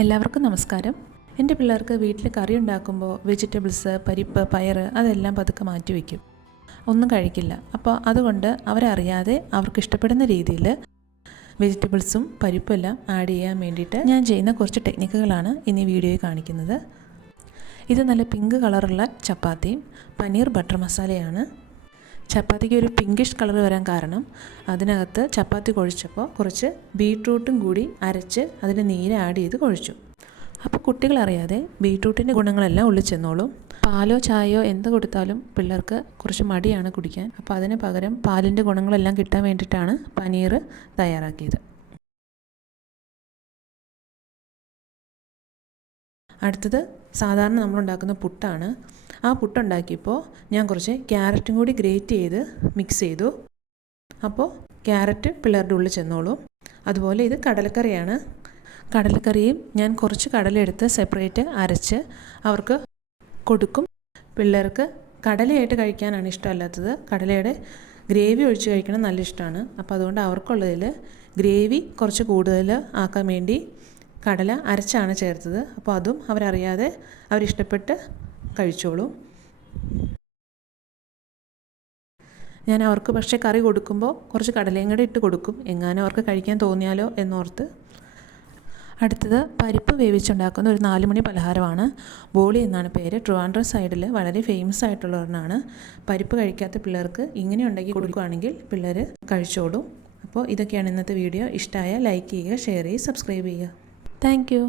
എല്ലാവർക്കും നമസ്കാരം. എൻ്റെ പിള്ളേർക്ക് വീട്ടിൽ കറി ഉണ്ടാക്കുമ്പോൾ വെജിറ്റബിൾസ്, പരിപ്പ്, പയർ അതെല്ലാം പതുക്കെ മാറ്റി വയ്ക്കും. ഒന്നും കഴിക്കില്ല. അപ്പോൾ അതുകൊണ്ട് അവരറിയാതെ അവർക്ക് ഇഷ്ടപ്പെടുന്ന രീതിയിൽ വെജിറ്റബിൾസും പരിപ്പും എല്ലാം ആഡ് ചെയ്യാൻ വേണ്ടിയിട്ട് ഞാൻ ചെയ്യുന്ന കുറച്ച് ടെക്നിക്കുകളാണ് ഇനി വീഡിയോയിൽ കാണിക്കുന്നത്. ഇത് നല്ല പിങ്ക് കളറുള്ള ചപ്പാത്തിയും പനീർ ബട്ടർ മസാലയാണ്. ചപ്പാത്തിക്ക് ഒരു പിങ്കിഷ് കളർ വരാൻ കാരണം അതിനകത്ത് ചപ്പാത്തി കുഴച്ചപ്പോൾ കുറച്ച് ബീട്രൂട്ടും കൂടി അരച്ച് അതിൻ്റെ നീര് ആഡ് ചെയ്ത് കുഴച്ചു. അപ്പോൾ കുട്ടികളറിയാതെ ബീട്രൂട്ടിൻ്റെ ഗുണങ്ങളെല്ലാം ഉള്ളിൽ ചെന്നോളും. പാലോ ചായയോ എന്ത് കൊടുത്താലും പിള്ളേർക്ക് കുറച്ച് മടിയാണ് കുടിക്കാൻ. അപ്പോൾ അതിന് പകരം പാലിൻ്റെ ഗുണങ്ങളെല്ലാം കിട്ടാൻ വേണ്ടിയിട്ടാണ് പനീർ തയ്യാറാക്കിയത്. അടുത്തത് സാധാരണ നമ്മളുണ്ടാക്കുന്ന പുട്ടാണ്. ആ പുട്ടുണ്ടാക്കിയപ്പോൾ ഞാൻ കുറച്ച് ക്യാരറ്റും കൂടി ഗ്രേറ്റ് ചെയ്ത് മിക്സ് ചെയ്തു. അപ്പോൾ ക്യാരറ്റ് പിള്ളേരുടെ ഉള്ളിൽ ചെന്നോളും. അതുപോലെ ഇത് കടലക്കറിയാണ്. കടലക്കറിയും ഞാൻ കുറച്ച് കടലെടുത്ത് സെപ്പറേറ്റ് അരച്ച് അവർക്ക് കൊടുക്കും. പിള്ളേർക്ക് കടലയായിട്ട് കഴിക്കാനാണ് ഇഷ്ടമല്ലാത്തത്. കടലയുടെ ഗ്രേവി ഒഴിച്ച് കഴിക്കണം നല്ല ഇഷ്ടമാണ്. അപ്പോൾ അതുകൊണ്ട് അവർക്കുള്ളതിൽ ഗ്രേവി കുറച്ച് കൂടുതൽ ആക്കാൻ വേണ്ടി കടല അരച്ചാണ് ചേർത്തത്. അപ്പോൾ അതും അവരറിയാതെ അവരിഷ്ടപ്പെട്ട് കഴിച്ചോളും. ഞാൻ അവർക്ക് പക്ഷേ കറി കൊടുക്കുമ്പോൾ കുറച്ച് കടലയും കൂടെ ഇട്ട് കൊടുക്കും, എങ്ങാനും അവർക്ക് കഴിക്കാൻ തോന്നിയാലോ എന്നോർത്ത്. അടുത്തത് പരിപ്പ് വേവിച്ചുണ്ടാക്കുന്ന ഒരു 4 മണി പലഹാരമാണ്. ബോളി എന്നാണ് പേര്. ട്രിവാൻഡ്രം സൈഡിൽ വളരെ ഫേമസ് ആയിട്ടുള്ള ഒരെണ്ണമാണ്. പരിപ്പ് കഴിക്കാത്ത പിള്ളേർക്ക് ഇങ്ങനെ ഉണ്ടാക്കി കൊടുക്കുകയാണെങ്കിൽ പിള്ളേർ കഴിച്ചോളും. അപ്പോൾ ഇതൊക്കെയാണ് ഇന്നത്തെ വീഡിയോ. ഇഷ്ടമായ ലൈക്ക് ചെയ്യുക, ഷെയർ ചെയ്യുക, സബ്സ്ക്രൈബ് ചെയ്യുക. Thank you.